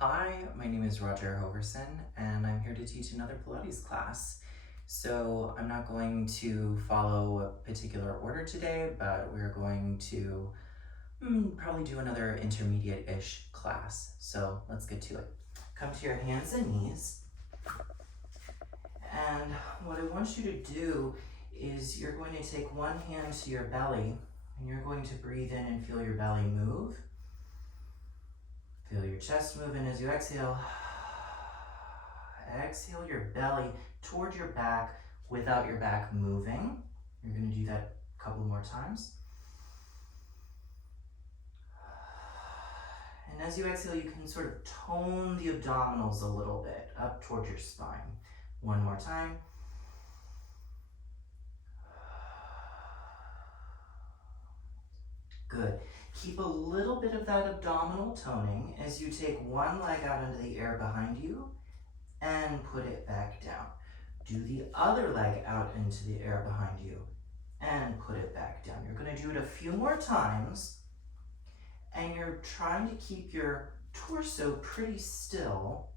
Hi, my name is Roger Hoverson, and I'm here to teach another Pilates class. So I'm not going to follow a particular order today, but we're going to probably do another intermediate-ish class. So let's get to it. Come to your hands and knees. And what I want you to do is you're going to take one hand to your belly, and you're going to breathe in and feel your belly move. Feel your chest move in as you exhale. Exhale your belly toward your back without your back moving. You're going to do that a couple more times. And as you exhale, you can sort of tone the abdominals a little bit up toward your spine. One more time. Good. Keep a little bit of that abdominal toning as you take one leg out into the air behind you and put it back down. Do the other leg out into the air behind you and put it back down. You're going to do it a few more times, and you're trying to keep your torso pretty still,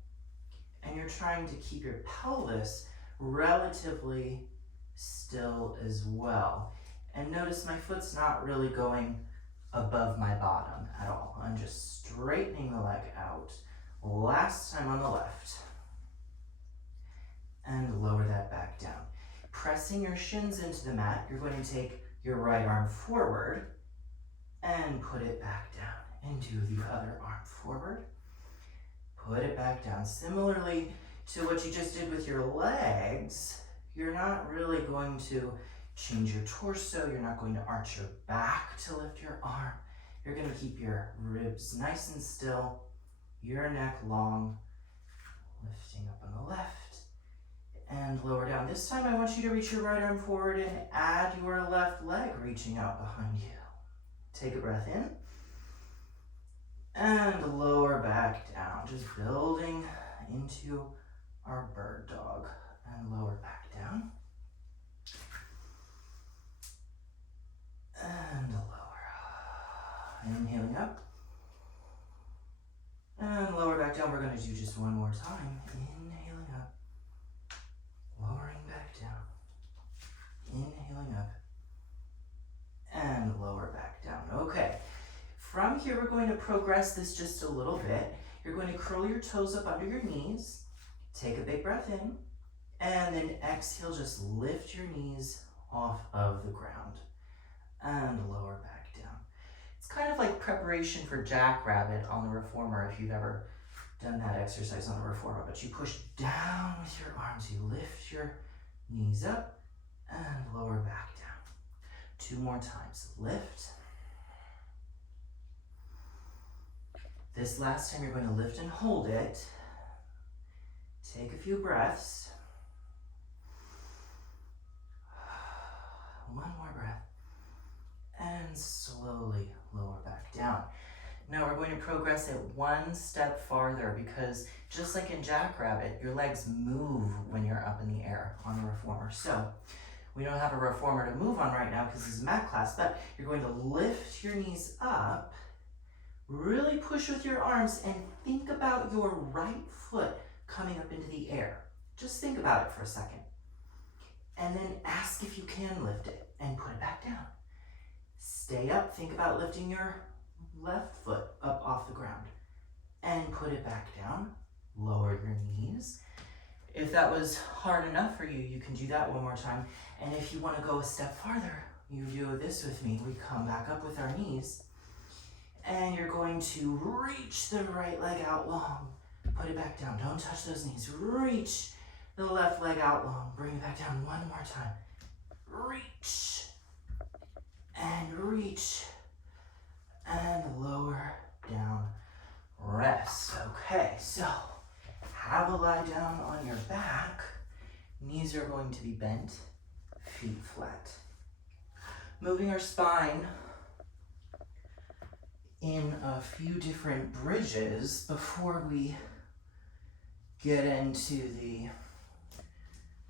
and you're trying to keep your pelvis relatively still as well. And notice my foot's not really going above my bottom at all. I'm just straightening the leg out. Last time on the left. And lower that back down. Pressing your shins into the mat, you're going to take your right arm forward and put it back down. And do the other arm forward. Put it back down. Similarly to what you just did with your legs, you're not really going to change your torso. You're not going to arch your back to lift your arm. You're going to keep your ribs nice and still, your neck long, lifting up on the left and lower down. This time I want you to reach your right arm forward and add your left leg reaching out behind you. Take a breath in and lower back down, just building into our bird dog, and lower back down. And lower. Inhaling up. And lower back down. We're going to do just one more time. Inhaling up. Lowering back down. Inhaling up. And lower back down. Okay. From here, we're going to progress this just a little bit. You're going to curl your toes up under your knees. Take a big breath in. And then exhale, just lift your knees off of the ground. And lower back down. It's kind of like preparation for Jackrabbit on the reformer, if you've ever done that exercise on the reformer. But you push down with your arms, you lift your knees up and lower back down. 2 more times. Lift. This last time you're going to lift and hold it. Take a few breaths. One more breath. And slowly lower back down. Now we're going to progress it one step farther, because just like in Jackrabbit, your legs move when you're up in the air on the reformer. So we don't have a reformer to move on right now because this is a mat class, but you're going to lift your knees up, really push with your arms, and think about your right foot coming up into the air. Just think about it for a second. And then ask if you can lift it and put it back down. Stay up, think about lifting your left foot up off the ground and put it back down. Lower your knees. If that was hard enough for you, you can do that one more time. And if you want to go a step farther, you do this with me. We come back up with our knees, and you're going to reach the right leg out long. Put it back down. Don't touch those knees. Reach the left leg out long. Bring it back down one more time. Reach. And reach. And lower down. Rest. Okay, so have a lie down on your back. Knees are going to be bent. Feet flat. Moving our spine in a few different bridges before we get into the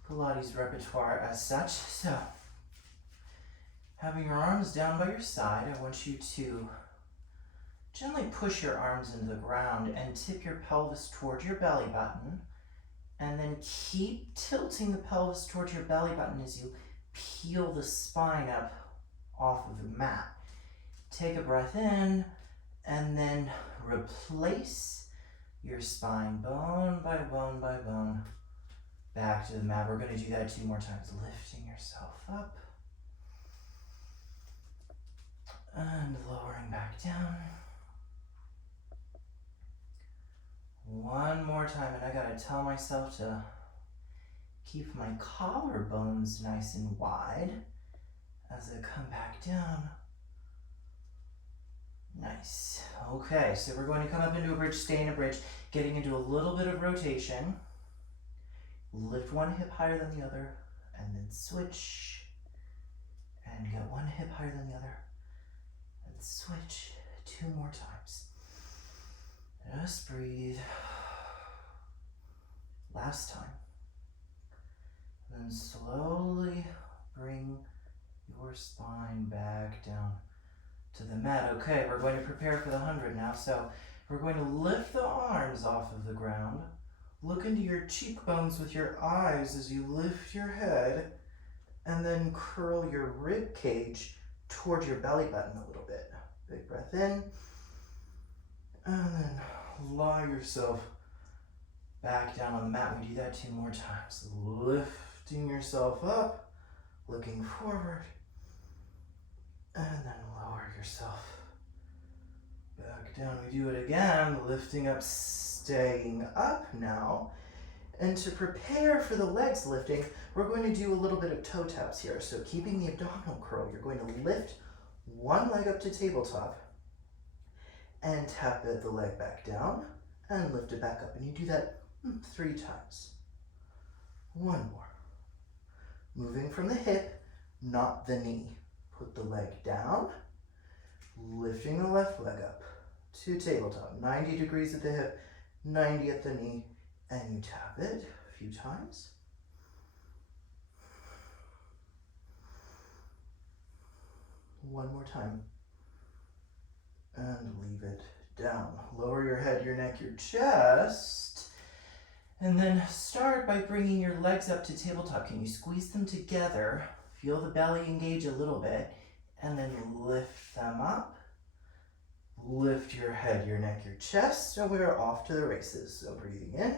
Pilates repertoire as such. So, having your arms down by your side, I want you to Gently push your arms into the ground and tip your pelvis toward your belly button. And then keep tilting the pelvis towards your belly button as you peel the spine up off of the mat. Take a breath in and then replace your spine bone by bone by bone back to the mat. We're going to do that 2 more times, lifting yourself up and lowering back down. 1 more time, and I gotta tell myself to keep my collarbones nice and wide as I come back down. Nice. Okay, so we're going to come up into a bridge, stay in a bridge, getting into a little bit of rotation. Lift one hip higher than the other, and then switch. And get one hip higher than the other, and switch 2 more times. Just breathe. Last time. Then slowly bring your spine back down to the mat. Okay, we're going to prepare for the 100 now. So we're going to lift the arms off of the ground. Look into your cheekbones with your eyes as you lift your head, and then curl your rib cage toward your belly button a little bit. Big breath in, and then lie yourself back down on the mat. We do that 2 more times. Lifting yourself up, looking forward, and then lower yourself back down. We do it again, lifting up, staying up now. And to prepare for the legs lifting, we're going to do a little bit of toe taps here. So keeping the abdominal curl, you're going to lift one leg up to tabletop and tap the leg back down and lift it back up. And you do that 3 times. 1 more. Moving from the hip, not the knee. Put the leg down, lifting the left leg up to tabletop. 90 degrees at the hip, 90 at the knee, and you tap it a few times. One more time. And leave it down. Lower your head, your neck, your chest. And then start by bringing your legs up to tabletop. Can you squeeze them together? Feel the belly engage a little bit. And then lift them up. Lift your head, your neck, your chest. And we're off to the races. So breathing in.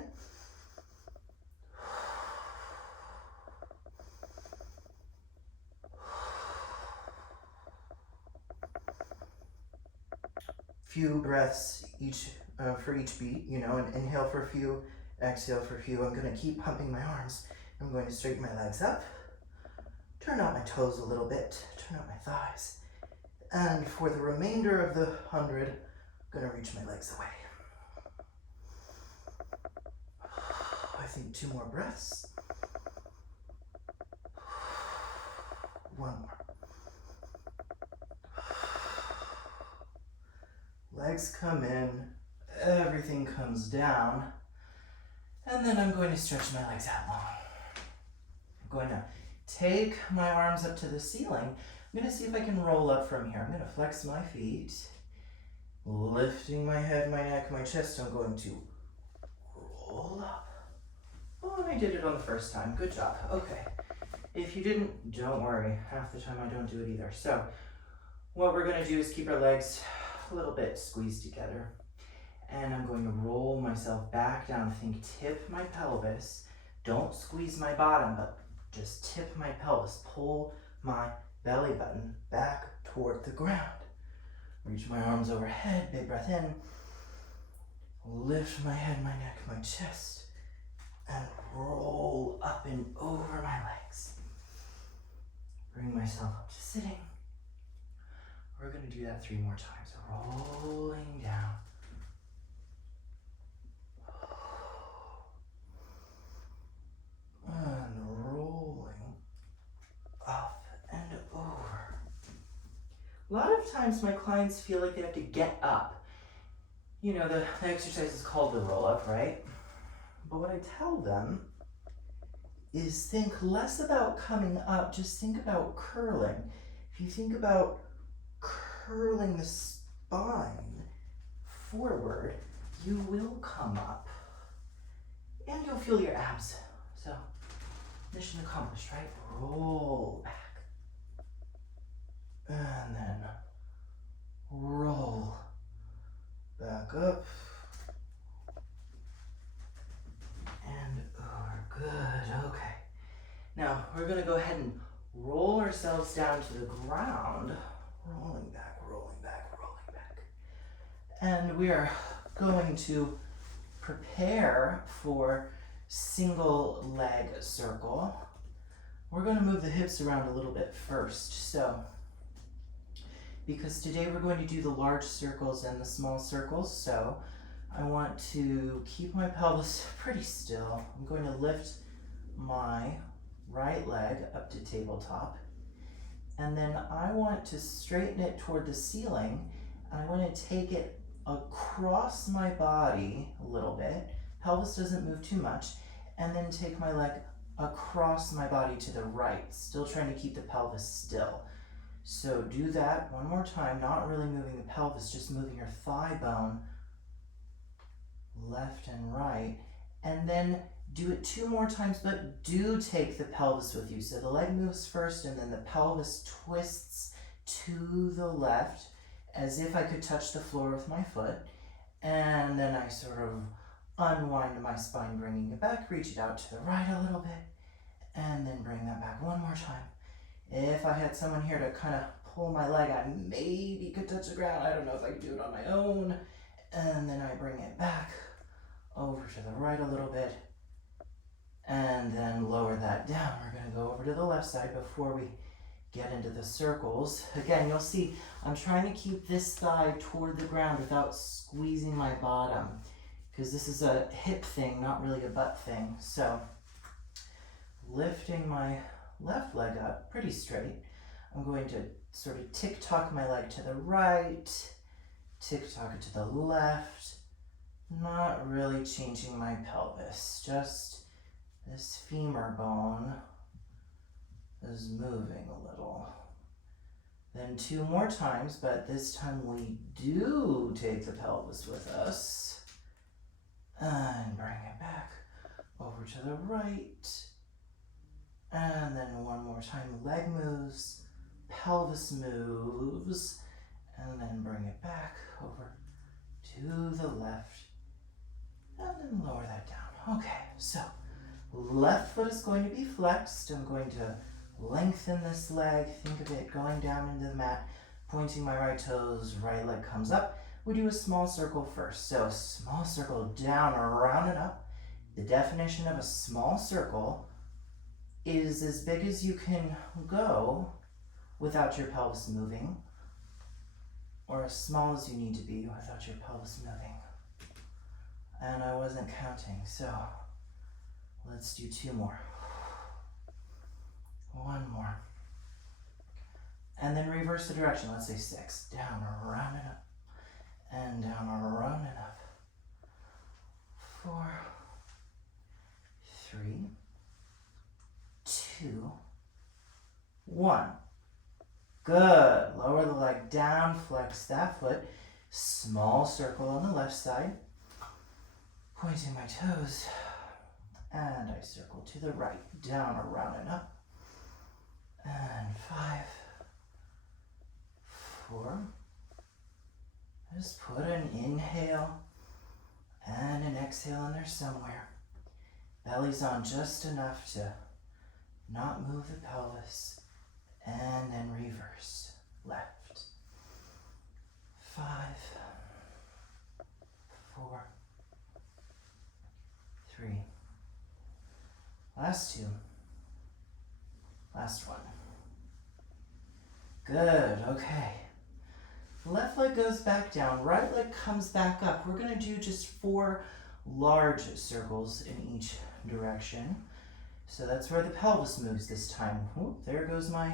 Few breaths each for each beat, and inhale for a few, exhale for a few. I'm going to keep pumping my arms. I'm going to straighten my legs up, turn out my toes a little bit, turn out my thighs. And for the remainder of the 100, I'm going to reach my legs away. I think 2 more breaths. 1 more. Legs come in, everything comes down, and then I'm going to stretch my legs out long. I'm going to take my arms up to the ceiling. I'm going to see if I can roll up from here. I'm going to flex my feet, lifting my head, my neck, my chest. I'm going to roll up. Oh, and I did it on the first time. Good job. Okay. If you didn't, don't worry. Half the time I don't do it either. So what we're going to do is keep our legs a little bit squeezed together, and I'm going to roll myself back down. Think tip my pelvis, don't squeeze my bottom, but just tip my pelvis, pull my belly button back toward the ground. Reach my arms overhead, big breath in, lift my head, my neck, my chest, and roll up and over my legs. Bring myself up to sitting. We're going to do that 3 more times. Rolling down. And rolling up and over. A lot of times my clients feel like they have to get up. The exercise is called the roll up, right? But what I tell them is think less about coming up, just think about curling. If you think about curling the spine, forward, you will come up and you'll feel your abs. So, mission accomplished, right? Roll back. And then roll back up. And over. Good. Okay. Now, we're going to go ahead and roll ourselves down to the ground. Rolling back, rolling back, rolling back. And we are going to prepare for single leg circle. We're going to move the hips around a little bit first. So, because today we're going to do the large circles and the small circles, so I want to keep my pelvis pretty still. I'm going to lift my right leg up to tabletop, and then I want to straighten it toward the ceiling, and I want to take it across my body a little bit. Pelvis doesn't move too much, and then take my leg across my body to the right, still trying to keep the pelvis still. So do that one more time, not really moving the pelvis, just moving your thigh bone left and right, and then do it 2 more times, but do take the pelvis with you. So the leg moves first, and then the pelvis twists to the left as if I could touch the floor with my foot, and then I sort of unwind my spine, bringing it back, reach it out to the right a little bit, and then bring that back one more time. If I had someone here to kind of pull my leg, I maybe could touch the ground. I don't know if I could do it on my own. And then I bring it back over to the right a little bit, and then lower that down. We're going to go over to the left side before we get into the circles. Again, you'll see I'm trying to keep this thigh toward the ground without squeezing my bottom, because this is a hip thing, not really a butt thing. So lifting my left leg up pretty straight, I'm going to sort of tick-tock my leg to the right, tick-tock it to the left, not really changing my pelvis, just this femur bone is moving a little. Then 2 more times, but this time we do take the pelvis with us, and bring it back over to the right. And then 1 more time, leg moves, pelvis moves, and then bring it back over to the left, and then lower that down. Okay, so left foot is going to be flexed. I'm going to lengthen this leg, think of it going down into the mat, pointing my right toes, right leg comes up. We do a small circle first. So small circle down, around and up. The definition of a small circle is as big as you can go without your pelvis moving, or as small as you need to be without your pelvis moving. And I wasn't counting, so let's do 2 more. 1 more. And then reverse the direction. Let's say 6. Down, around and up. And down, around and up. 4, 3, 2, 1. Good. Lower the leg down, flex that foot. Small circle on the left side. Pointing my toes. And I circle to the right. Down, around and up. And 5, 4. Just put an inhale and an exhale in there somewhere. Belly's on just enough to not move the pelvis. And then reverse. Left. 5, 4, 3. Last 2. Last one. Good, okay. Left leg goes back down, right leg comes back up. We're gonna do just 4 large circles in each direction. So that's where the pelvis moves this time. Ooh, there goes my,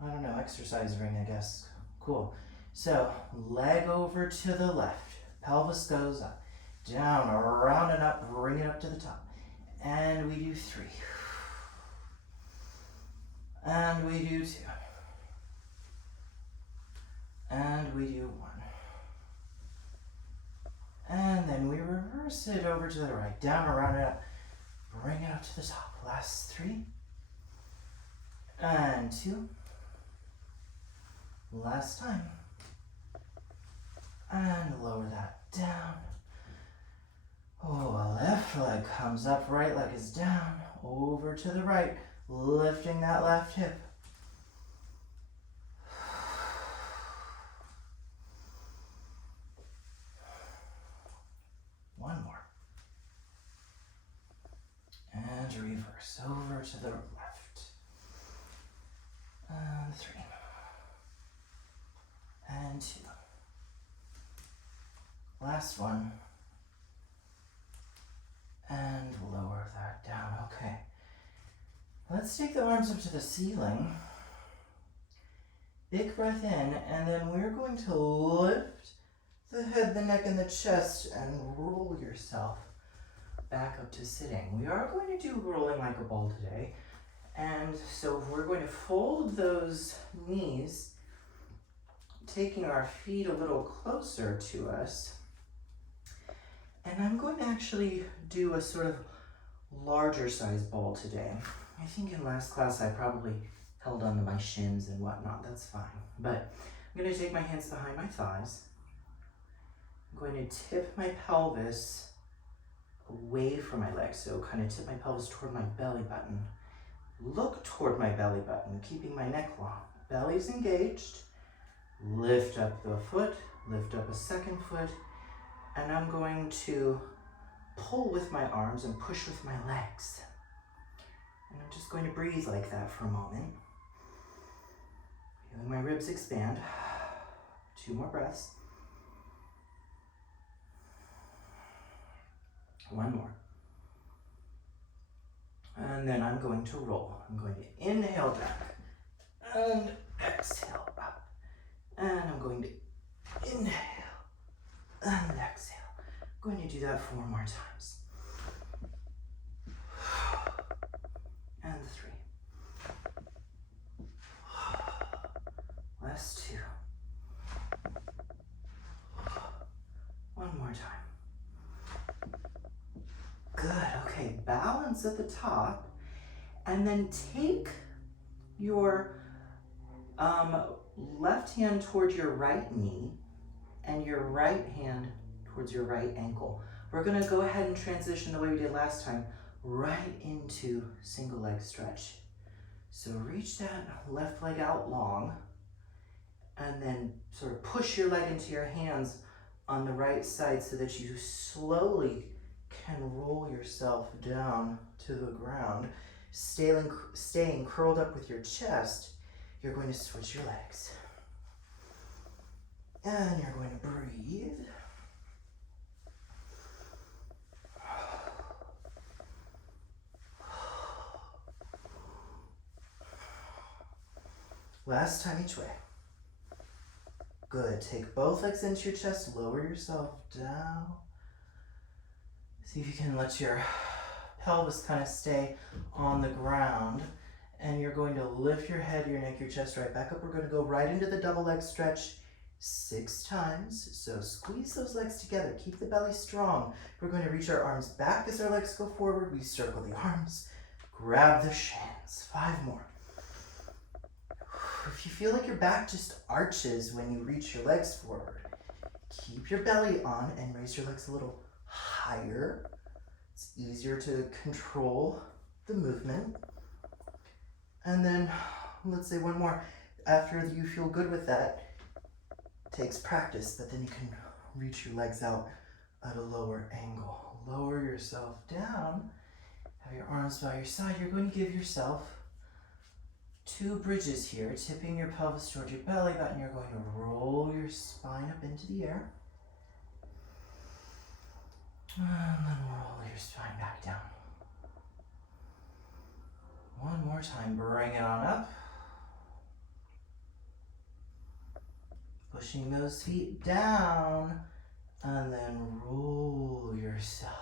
I don't know, exercise ring, I guess. Cool. So leg over to the left, pelvis goes up, down, around and up, bring it up to the top. And we do 3. And we do 2. And we do 1. And then we reverse it over to the right. Down, around it up. Bring it up to the top. Last 3. And 2. Last time. And lower that down. Oh, left leg comes up, right leg is down. Over to the right, lifting that left hip. One more. And reverse over to the left. And 3. And 2. Last one. And lower that down. Okay. Let's take the arms up to the ceiling. Big breath in, and then we're going to lift the head, the neck, and the chest and roll yourself back up to sitting. We are going to do rolling like a ball today. And so we're going to fold those knees, taking our feet a little closer to us. And I'm going to actually do a sort of larger size ball today. I think in last class I probably held onto my shins and whatnot. That's fine. But I'm going to take my hands behind my thighs. I'm going to tip my pelvis away from my legs. So kind of tip my pelvis toward my belly button. Look toward my belly button, keeping my neck long. Belly's engaged. Lift up the foot. Lift up a second foot. And I'm going to pull with my arms and push with my legs. And I'm just going to breathe like that for a moment. Feeling my ribs expand. 2 more breaths. 1 more. And then I'm going to roll. I'm going to inhale back and exhale up. And I'm going to inhale and exhale. I'm going to do that 4 more times. And 3. Last 2. 1 more time. Good, okay, balance at the top, and then take your left hand towards your right knee and your right hand towards your right ankle. We're gonna go ahead and transition the way we did last time, right into single leg stretch. So reach that left leg out long, and then sort of push your leg into your hands on the right side so that you slowly can roll yourself down to the ground. Staying curled up with your chest, you're going to switch your legs. And you're going to breathe. Last time each way. Good. Take both legs into your chest. Lower yourself down. See if you can let your pelvis kind of stay on the ground. And you're going to lift your head, your neck, your chest right back up. We're going to go right into the double leg stretch 6 times. So squeeze those legs together. Keep the belly strong. We're going to reach our arms back as our legs go forward. We circle the arms. Grab the shins. 5 more. If you feel like your back just arches when you reach your legs forward, keep your belly on and raise your legs a little higher. It's easier to control the movement. And then let's say 1 more. After you feel good with that, it takes practice, but then you can reach your legs out at a lower angle. Lower yourself down. Have your arms by your side. You're going to give yourself 2 bridges here, tipping your pelvis toward your belly button. You're going to roll your spine up into the air. And then roll your spine back down. 1 more time, bring it on up. Pushing those feet down, and then roll yourself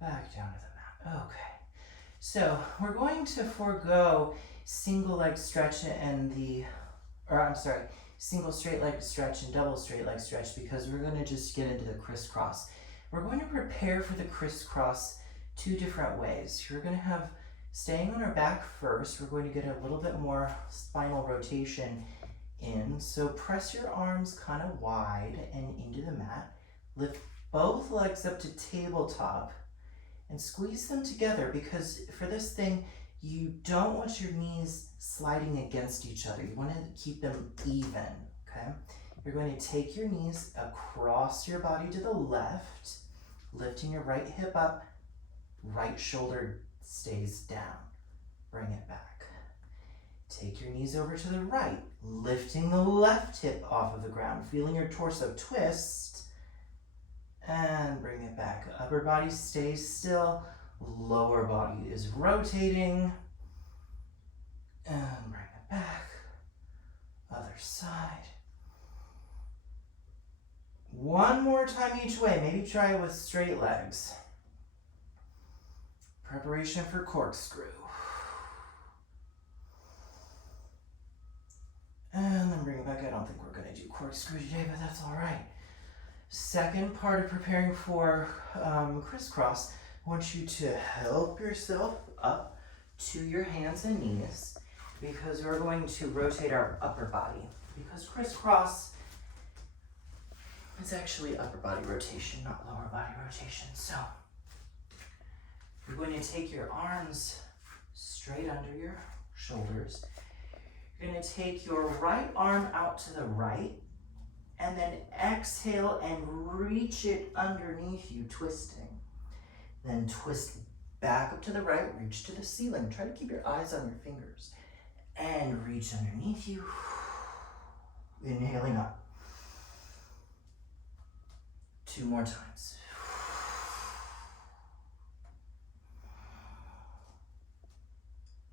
back down to the mat. Okay, so we're going to forego single leg stretch and single straight leg stretch and double straight leg stretch because we're going to just get into the crisscross. We're going to prepare for the crisscross two different ways. You're going to have, staying on our back first, we're going to get a little bit more spinal rotation in. So press your arms kind of wide and into the mat. Lift both legs up to tabletop and squeeze them together, because for this thing, you don't want your knees sliding against each other. You want to keep them even, okay? You're going to take your knees across your body to the left, lifting your right hip up, right shoulder stays down. Bring it back. Take your knees over to the right, lifting the left hip off of the ground, feeling your torso twist, and bring it back. Upper body stays still, lower body is rotating, and bring it back. Other side. One more time each way. Maybe try it with straight legs. Preparation for corkscrew. And then bring it back. I don't think we're going to do corkscrew today, but that's all right. Second part of preparing for crisscross, I want you to help yourself up to your hands and knees, because we're going to rotate our upper body. Because crisscross is actually upper body rotation, not lower body rotation. So you're going to take your arms straight under your shoulders. You're going to take your right arm out to the right, and then exhale and reach it underneath you, twisting. Then twist back up to the right, reach to the ceiling. Try to keep your eyes on your fingers. And reach underneath you. Inhaling up. 2 more times.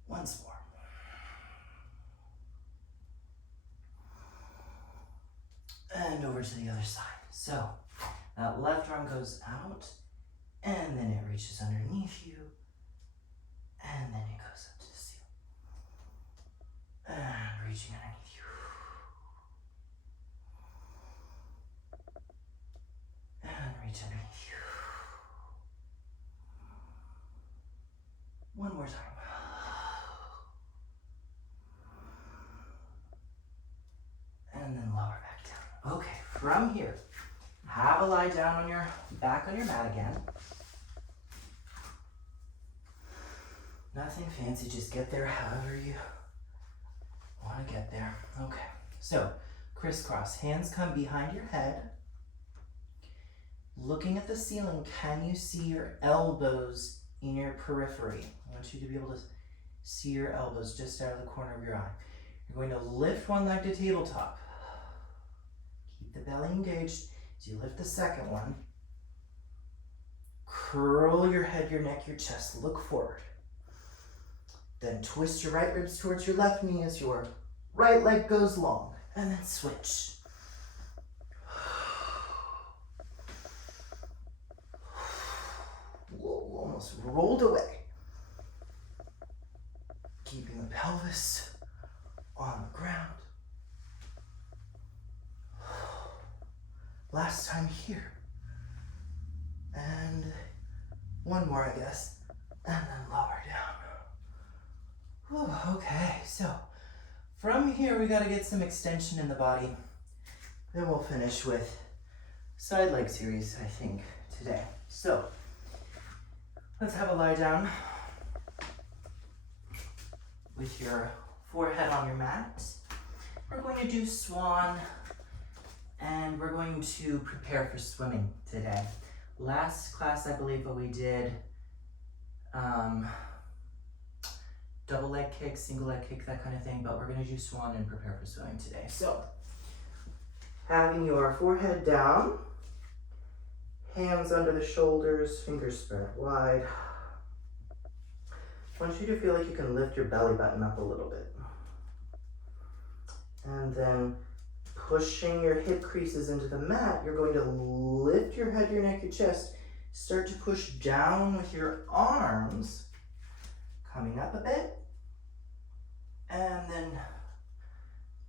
Once more. And over to the other side. So that left arm goes out, and then it reaches underneath you, and then it goes up to the ceiling. And reaching underneath you. And reach underneath you. One more time. And then lower back down. Okay, from here, have a lie down on your back on your mat again. Nothing fancy, just get there however you want to get there. Okay, so crisscross, hands come behind your head. Looking at the ceiling, can you see your elbows in your periphery? I want you to be able to see your elbows just out of the corner of your eye. You're going to lift one leg to tabletop. Keep the belly engaged as you lift the second one. Curl your head, your neck, your chest, look forward. Then twist your right ribs towards your left knee as your right leg goes long, and then switch. Whoa, almost rolled away. Keeping the pelvis on the ground. Last time here. And one more, I guess, and then lower down. Whew, okay, so from here we gotta get some extension in the body. Then we'll finish with side leg series, I think, today. So let's have a lie down with your forehead on your mat. We're going to do Swan, and we're going to prepare for swimming today. Last class, I believe, what we did, double leg kick, single leg kick, that kind of thing, but we're gonna do Swan and prepare for swimming today. So, having your forehead down, hands under the shoulders, fingers spread wide. I want you to feel like you can lift your belly button up a little bit. And then pushing your hip creases into the mat, you're going to lift your head, your neck, your chest, start to push down with your arms, coming up a bit, and then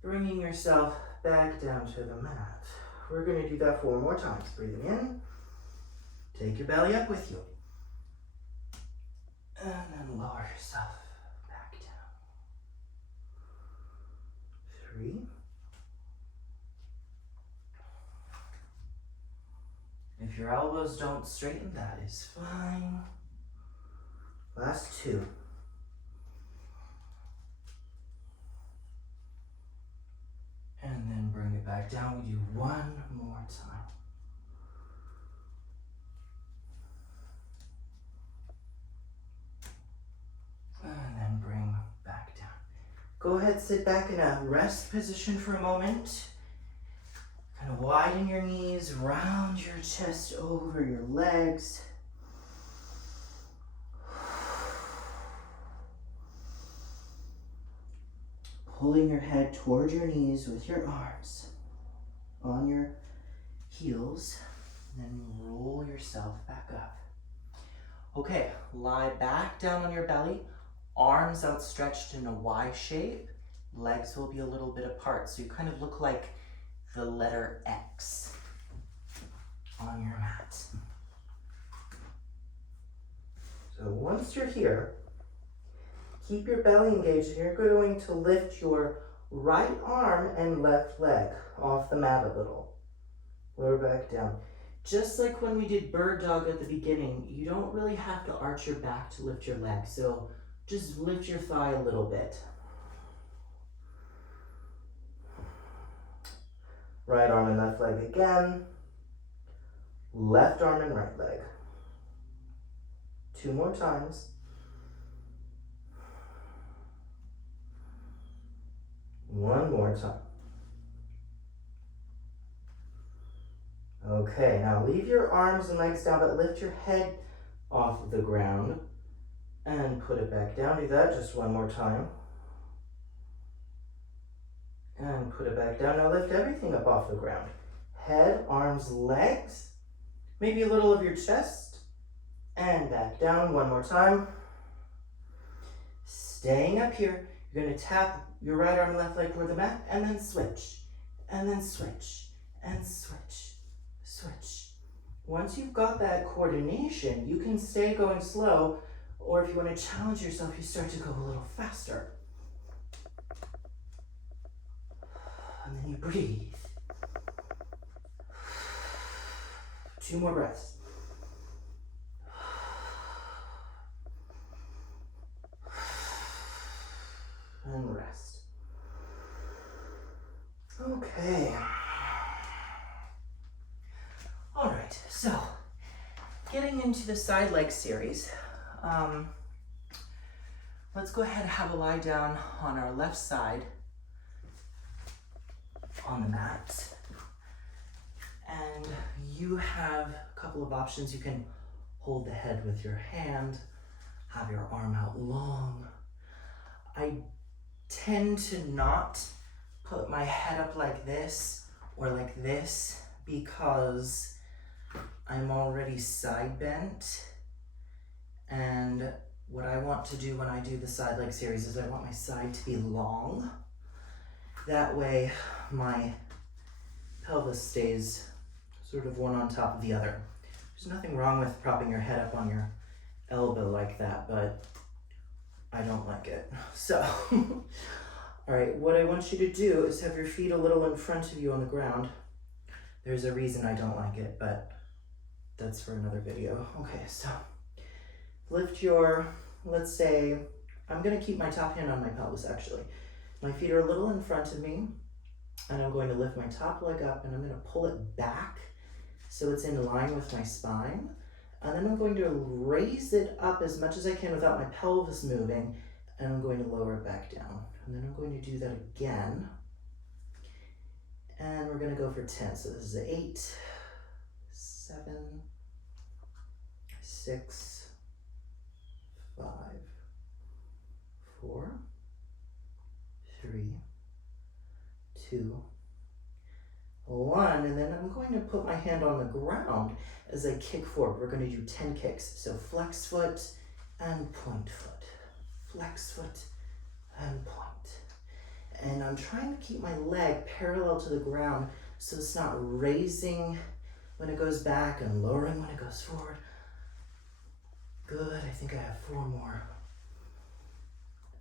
bringing yourself back down to the mat. We're going to do that 4 more times. Breathing in. Take your belly up with you. And then lower yourself back down. 3. If your elbows don't straighten, that is fine. Last 2. And then bring it back down. We do 1 more time. And then bring back down. Go ahead, sit back in a rest position for a moment. Kind of widen your knees, round your chest over your legs. Pulling your head toward your knees with your arms on your heels. And then roll yourself back up. Okay, lie back down on your belly. Arms outstretched in a Y shape. Legs will be a little bit apart. So you kind of look like the letter X on your mat. So once you're here, keep your belly engaged, and you're going to lift your right arm and left leg off the mat a little. Lower back down. Just like when we did bird dog at the beginning, you don't really have to arch your back to lift your leg. So just lift your thigh a little bit. Right arm and left leg again. Left arm and right leg. 2 more times. One more time. Okay, now leave your arms and legs down, but lift your head off of the ground and put it back down. Do that just 1 more time. And put it back down. Now lift everything up off the ground. Head, arms, legs, maybe a little of your chest, and back down 1 more time. Staying up here, you're going to tap your right arm and left leg toward the mat, and then switch, and then switch, and switch, switch. Once you've got that coordination, you can stay going slow, or if you want to challenge yourself, you start to go a little faster. And then you breathe. 2 more breaths. And rest. Okay. All right, so getting into the side leg series, let's go ahead and have a lie down on our left side on the mat. And you have a couple of options. You can hold the head with your hand, have your arm out long. I tend to not put my head up like this or like this because I'm already side bent. And what I want to do when I do the side leg series is I want my side to be long. That way my pelvis stays sort of one on top of the other. There's nothing wrong with propping your head up on your elbow like that, but I don't like it. So, all right, what I want you to do is have your feet a little in front of you on the ground. There's a reason I don't like it, but that's for another video. Okay, so lift your, let's say, I'm gonna keep my top hand on my pelvis actually. My feet are a little in front of me, and I'm going to lift my top leg up, and I'm gonna pull it back so it's in line with my spine. And then I'm going to raise it up as much as I can without my pelvis moving, and I'm going to lower it back down. And then I'm going to do that again. And we're gonna go for 10. So this is 8, 7, 6, 5, 4, 3, 2, 1, and then I'm going to put my hand on the ground as I kick forward. We're going to do 10 kicks. So flex foot and point foot. Flex foot and point. And I'm trying to keep my leg parallel to the ground so it's not raising when it goes back and lowering when it goes forward. Good, I think I have 4 more.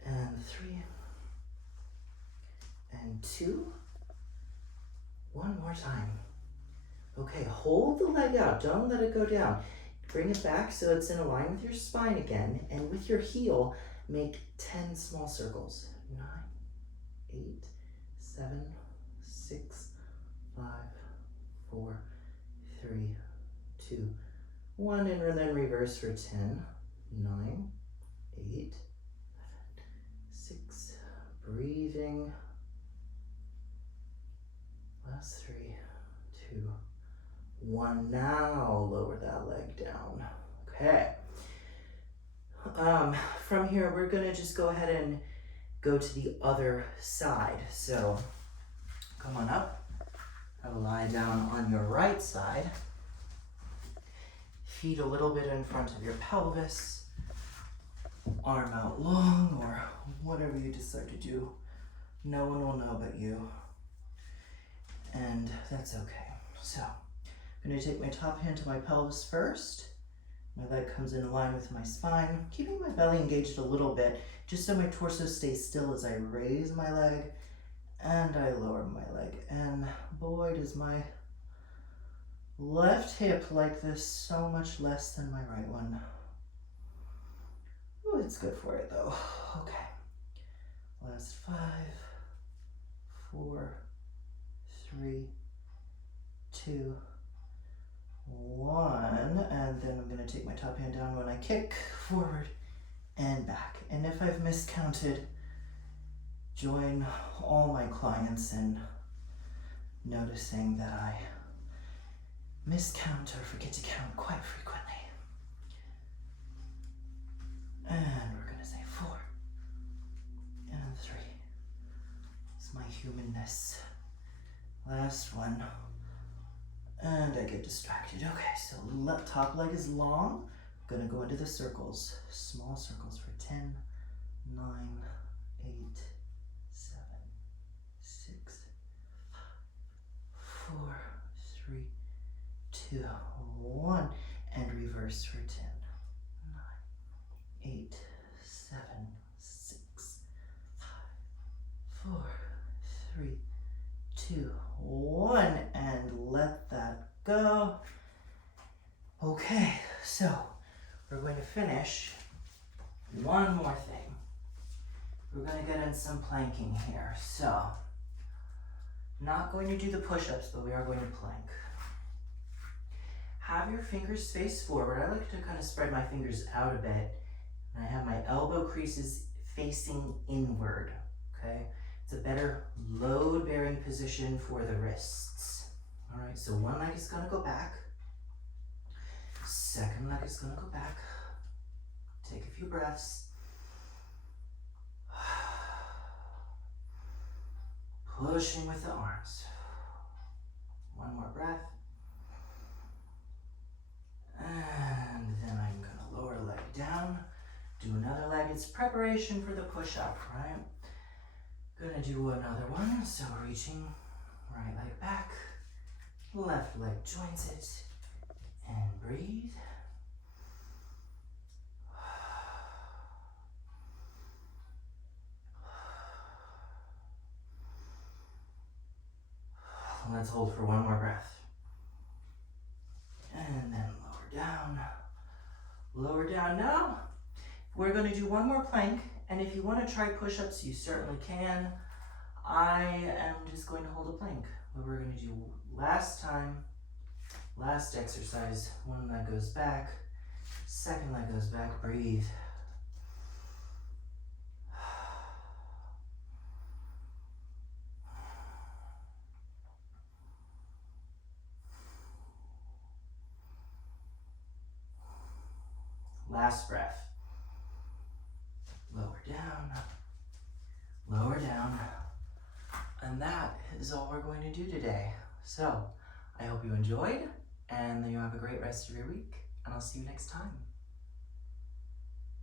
And 3. And 2. One more time. Okay, hold the leg out, don't let it go down. Bring it back so it's in line with your spine again, and with your heel, make 10 small circles. 9, 8, 7, 6, 5, 4, 3, 2, 1, and then reverse for 10, 9, 8, 7, 6, breathing. Last 3, 2, 1. Now lower that leg down. Okay. From here, we're gonna just go ahead and go to the other side. So come on up. I will lie down on your right side. Feet a little bit in front of your pelvis. Arm out long, or whatever you decide to do. No one will know but you. And that's okay. So I'm gonna take my top hand to my pelvis first. My leg comes in line with my spine, keeping my belly engaged a little bit, just so my torso stays still as I raise my leg and I lower my leg. And boy, does my left hip like this so much less than my right one. Ooh, it's good for it though. Okay. Last 5, 4, 3, 2, 1, and then I'm going to take my top hand down when I kick forward and back. And if I've miscounted, join all my clients in noticing that I miscount or forget to count quite frequently. And we're going to say 4 and 3. It's my humanness. Last one. And I get distracted. Okay, so top leg is long. I'm gonna go into the circles. Small circles for 10, 9, 8, 7, 6, 5, 4, 3, 2, 1. And reverse for 10, 9, 8, 7, 6, 5, 4, 3, 2, 1, and let that go. Okay, so we're going to finish one more thing. We're going to get in some planking here. So, not going to do the push-ups, but we are going to plank. Have your fingers face forward. I like to kind of spread my fingers out a bit, and I have my elbow creases facing inward, okay? It's a better load-bearing position for the wrists. All right, so one leg is gonna go back. Second leg is gonna go back. Take a few breaths. Pushing with the arms. One more breath. And then I'm gonna lower the leg down. Do another leg. It's preparation for the push-up, right? Gonna do another one, so reaching right leg back, left leg joins it, and breathe. Let's hold for one more breath. And then lower down. Lower down now. We're gonna do one more plank. And if you want to try push-ups, you certainly can. I am just going to hold a plank. What we're going to do last exercise, one leg goes back, second leg goes back, breathe. Last breath. Lower down, lower down. And that is all we're going to do today. So I hope you enjoyed and that you have a great rest of your week, and I'll see you next time.